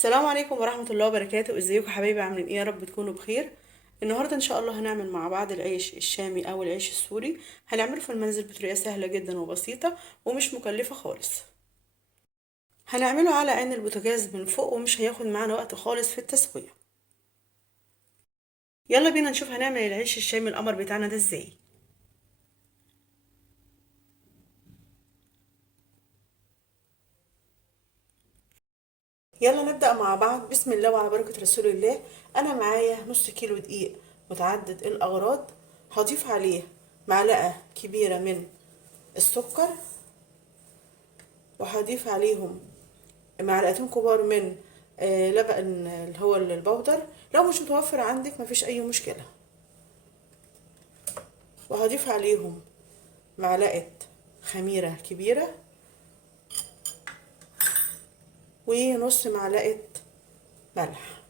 السلام عليكم ورحمة الله وبركاته. ازيكم حبايبي؟ عاملين ايه؟ يا رب تكونوا بخير. النهاردة ان شاء الله هنعمل مع بعض العيش الشامي او العيش السوري. هنعمله في المنزل بطريقة سهلة جدا وبسيطة ومش مكلفة خالص. هنعمله على عين البوتاجاز من فوق ومش هياخد معانا وقت خالص في التسوية. يلا بينا نشوف هنعمل العيش الشامي القمر بتاعنا ده ازاي. يلا نبدأ مع بعض. بسم الله وعلى بركة رسول الله. أنا معايا نص كيلو دقيق متعدد الأغراض. هضيف عليه معلقة كبيرة من السكر، وهضيف عليهم معلقتين كبار من لبن اللي هو البودر. لو مش متوفر عندك مفيش أي مشكلة. وهضيف عليهم معلقة خميرة كبيرة ونص معلقة ملح،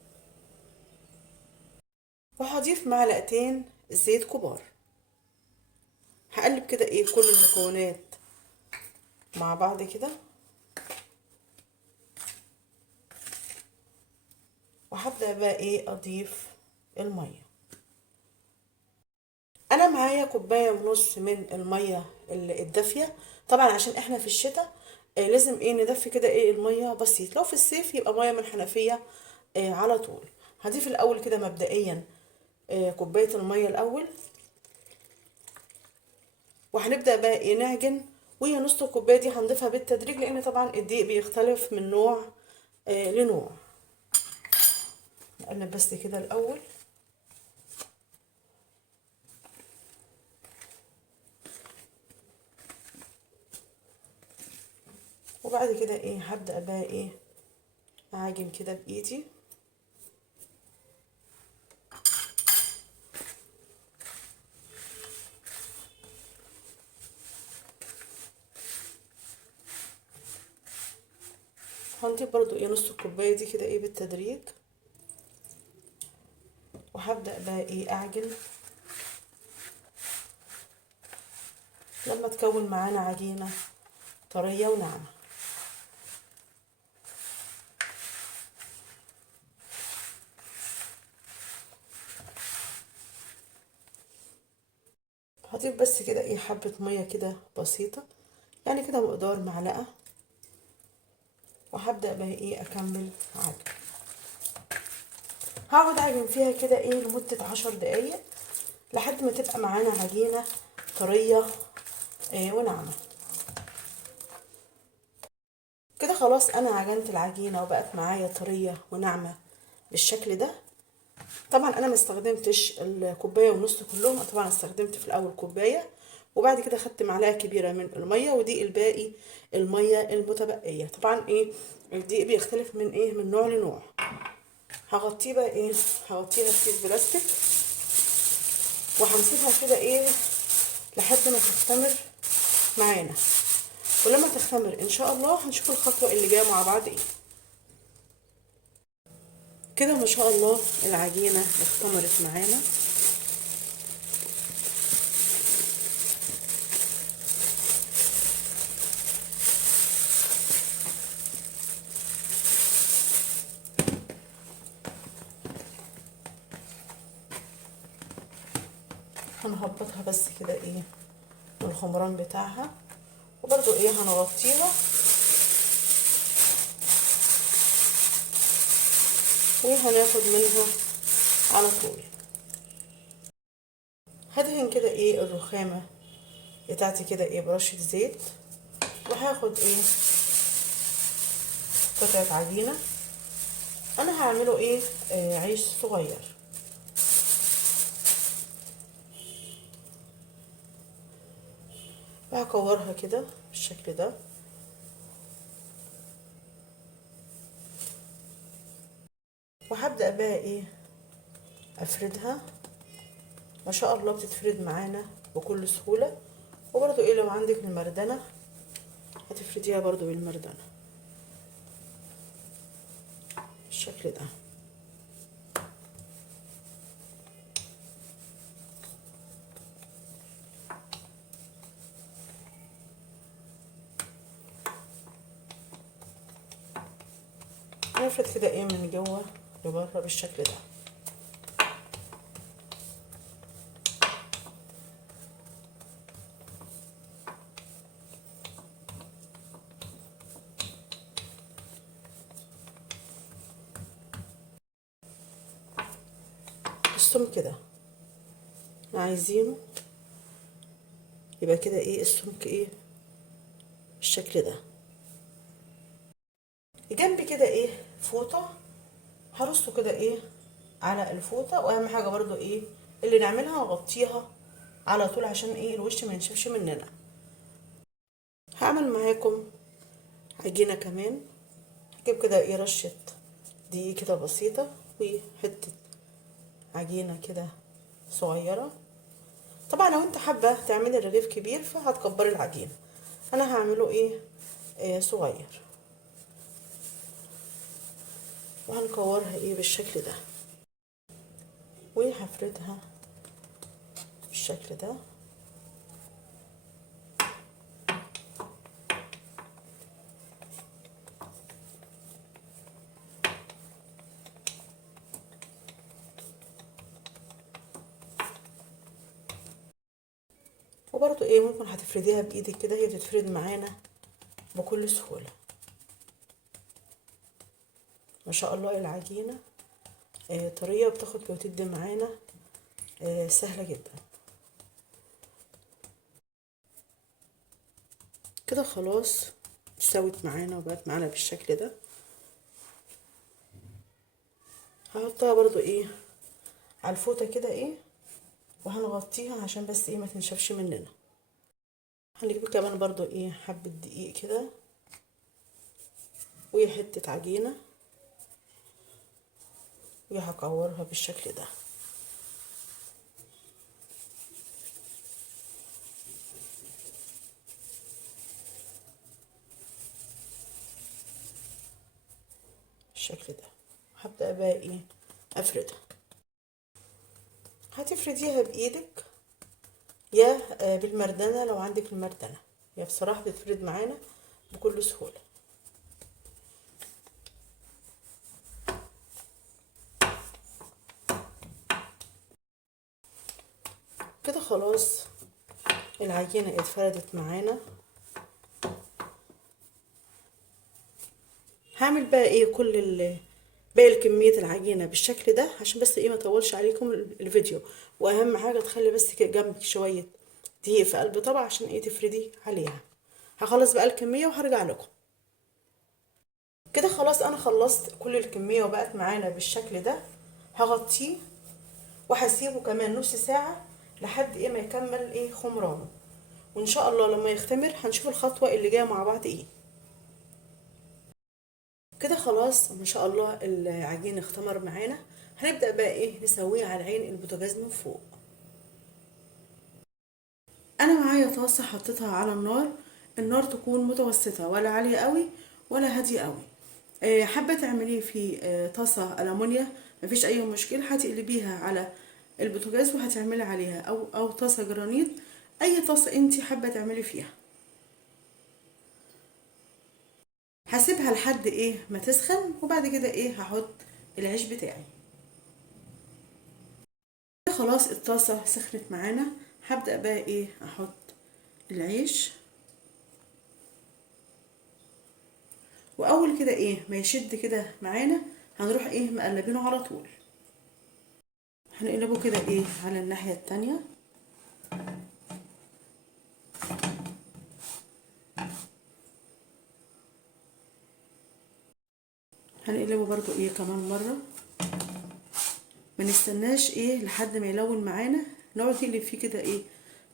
وهضيف معلقتين زيت كبار. هقلب كده كل المكونات مع بعض كده، وهبدأ بقى اضيف المية. انا معايا كوباية ونص من المية الدافية. طبعا عشان احنا في الشتاء لازم ندفي كده المية بسيط. لو في الصيف يبقى مية من الحنفية على طول. هضيف الاول كده مبدئيا كوباية المية الاول، وهنبدأ بقى نعجن. وهي نص الكوباية دي هنضيفها بالتدريج، لان طبعا الدقيق بيختلف من نوع لنوع. نقلب بس كده الاول. وبعد كده هبدأ بقى اعجن كده بايدي. هنضيف برضو نص الكوباية دي كده بالتدريج. وهبدأ بقى اعجن لما تكون معانا عجينة طرية وناعمة. هضيف بس كده حبة مية كده بسيطة، يعني كده مقدار معلقة. وهبدأ بقى اكمل عجن. هقعد اعجن فيها كده لمدة 10 دقايق لحد ما تبقى معانا عجينة طرية وناعمة. كده خلاص انا عجنت العجينة وبقت معايا طرية وناعمة بالشكل ده. طبعا انا ما استخدمتش الكوبايه ونص كلهم، طبعا استخدمت في الاول كوبايه، وبعد كده خدت معلقه كبيره من الميه، ودي الباقي الميه المتبقيه. طبعا الدقيق بيختلف من نوع لنوع. هغطيه بقى هغطيها بكيس بلاستيك، وهنسيبها كده لحد ما تختمر معانا. ولما تختمر ان شاء الله هنشوف الخطوه اللي جايه مع بعض كده ما شاء الله العجينه اختمرت معانا. هنهبطها بس كده من الخمران بتاعها، وبرضو هنغطيها وهناخد منها على طول. هدهن كده الرخامة بتاعتي كده برشة زيت، وهاخد قطعة عجينة. انا هعمله عيش صغير. وهكورها كده بالشكل ده. وهبدأ بقى افردها. ما شاء الله بتتفرد معانا بكل سهولة. وبرضو لو عندك المردنة هتفرديها برضو بالمردنة بالشكل ده. هنفرد كده ايه من جوه لبره بالشكل ده. السمك كده عايزينه يبقى كده ايه السمك ايه بالشكل ده. جنب كده ايه فوطه، هرصه كده ايه على الفوطه. واهم حاجه برضو ايه اللي نعملها نغطيها على طول عشان ايه الوش ما ينشفش مننا. هعمل معاكم عجينه كمان. هجيب كده ايه رشه دقيق كده بسيطه وحته عجينه كده صغيره. طبعا لو انت حابه تعملي الرغيف كبير فهتكبري العجينه، انا هعمله صغير. وهنكورها ايه بالشكل ده وهفردها بالشكل ده. وبرضو ايه ممكن هتفرديها بايدك كده، هي بتتفرد معانا بكل سهولة ما شاء الله. العجينة طرية بتاخد وتدي معانا سهلة جدا. كده خلاص استوت معانا وبقت معانا بالشكل ده. هحطها برضو ايه على الفوطة كده ايه وهنغطيها عشان بس ايه ما تنشفش مننا. هنجيب كمان برضو ايه حبة دقيق كده وحتة عجينة وهكورها بالشكل ده. بالشكل ده هبدأ بقى ايه افردها. هتفرديها بايدك يا بالمردنة لو عندك المردنة، هي بصراحة بتفرد معانا بكل سهولة. كده خلاص العجينة اتفردت معانا. هعمل بقى ايه كل باقي كمية العجينة بالشكل ده عشان بس ايه ما اطولش عليكم الفيديو. واهم حاجة تخلي بس جنبك شوية دقيق في قلب طبق عشان ايه تفردي عليها. هخلص بقى الكمية وهرجع لكم. كده خلاص انا خلصت كل الكمية وبقت معانا بالشكل ده. هغطيه وهسيبه كمان نص ساعة لحد ايه ما يكمل ايه خمرانه. وان شاء الله لما يختمر هنشوف الخطوة اللي جاية مع بعض ايه. كده خلاص ما شاء الله العجين اختمر معانا. هنبدأ بقى ايه نسويه على عين البوتاجاز من فوق. انا معايا طاسة حطيتها على النار، النار تكون متوسطة ولا عالية قوي ولا هادية قوي. حابة تعمليه في طاسة ألمونيا مفيش اي مشكلة، هتقلبيها على البوتاجاز وهتعملي عليها او طاسة جرانيت، اي طاسة انتي حابة تعملي فيها. هسيبها لحد ايه ما تسخن وبعد كده ايه هحط العيش بتاعي. خلاص الطاسة سخنت معانا، هبدأ بقى ايه احط العيش. واول كده ايه ما يشد كده معانا هنروح ايه مقلبينه على طول. هنقلبه كده ايه على الناحية التانية. هنقلبه برضو ايه كمان مرة، ما نستناش ايه لحد ما يلون معانا، نقعد نقلب فيه كده ايه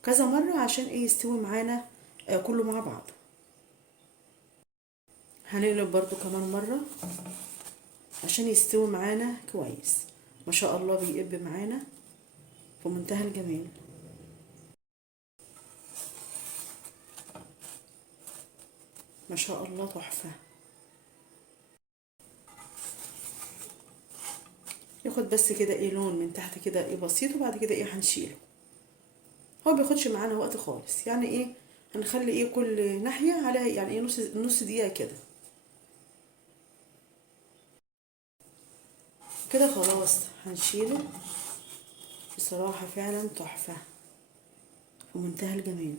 كذا مرة عشان ايه يستوي معانا كله مع بعض. هنقلب برضو كمان مرة عشان يستوي معانا كويس. ما شاء الله بيقب معانا في منتهى الجمال. ما شاء الله تحفة. ياخد بس كده ايه لون من تحت كده ايه بسيط وبعد كده ايه هنشيله. هو بياخدش معانا وقت خالص، يعني ايه هنخلي ايه كل ناحية عليها يعني ايه نص دقيقة كده. كده خلاص هنشيله. بصراحة فعلا تحفة في منتهى الجمال.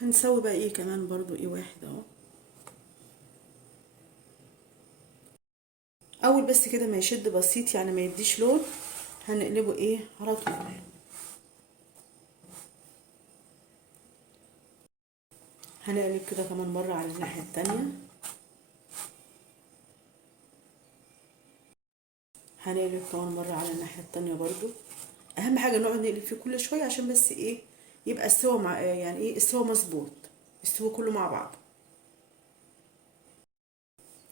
هنسوي بقى ايه كمان برضو ايه واحد اهو. اول بس كده ما يشد بسيط يعني ما يديش لون، هنقلبه ايه على طول. هنقلب كده كمان مرة على الناحية التانية. هنقلب كمان مرة على الناحية التانية برضو. اهم حاجة نقعد نقلب فيه كل شوية عشان بس ايه يبقى السوا مع يعني ايه السوا مظبوط، السوا كله مع بعض.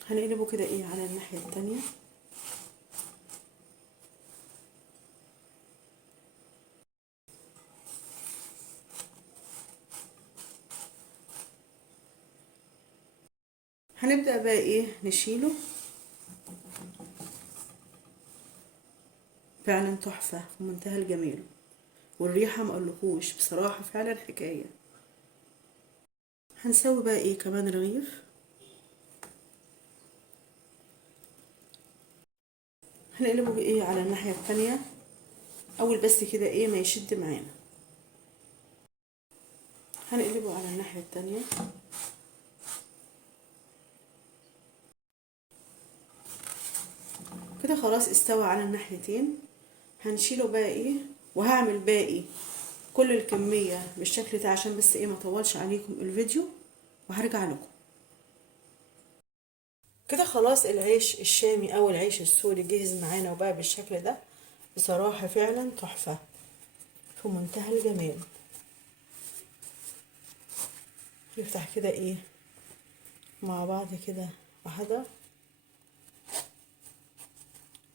هنقلبه كده ايه على الناحية التانية. هنبدأ بقى ايه نشيله. فعلا تحفة في منتهى الجمال، والريحة مقولكوش بصراحة فعلا حكاية. هنسوي بقى ايه كمان رغيف. هنقلبه ايه على الناحية التانية. اول بس كده ايه ما يشد معانا. هنقلبه على الناحية التانية. كده خلاص استوى على الناحيتين. هنشيله بقى ايه، وهعمل باقي كل الكمية بالشكل ده عشان بس ايه ما اطولش عليكم الفيديو، وهرجع لكم. كده خلاص العيش الشامي او العيش السوري جهز معانا وبقى بالشكل ده. بصراحة فعلا تحفة في منتهى الجمال. نفتح كده ايه مع بعض كده واحدة.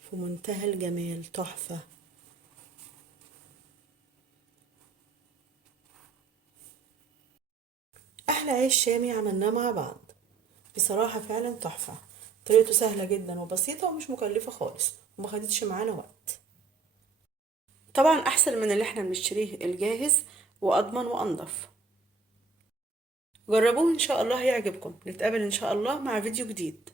في منتهى الجمال تحفة. احلى عيش شامي عملناه مع بعض. بصراحة فعلا تحفة. طريقته سهلة جدا وبسيطة ومش مكلفة خالص وما خدتش معانا وقت. طبعا احسن من اللي احنا بنشتريه الجاهز، واضمن وانضف. جربوه ان شاء الله هيعجبكم. نتقابل ان شاء الله مع فيديو جديد.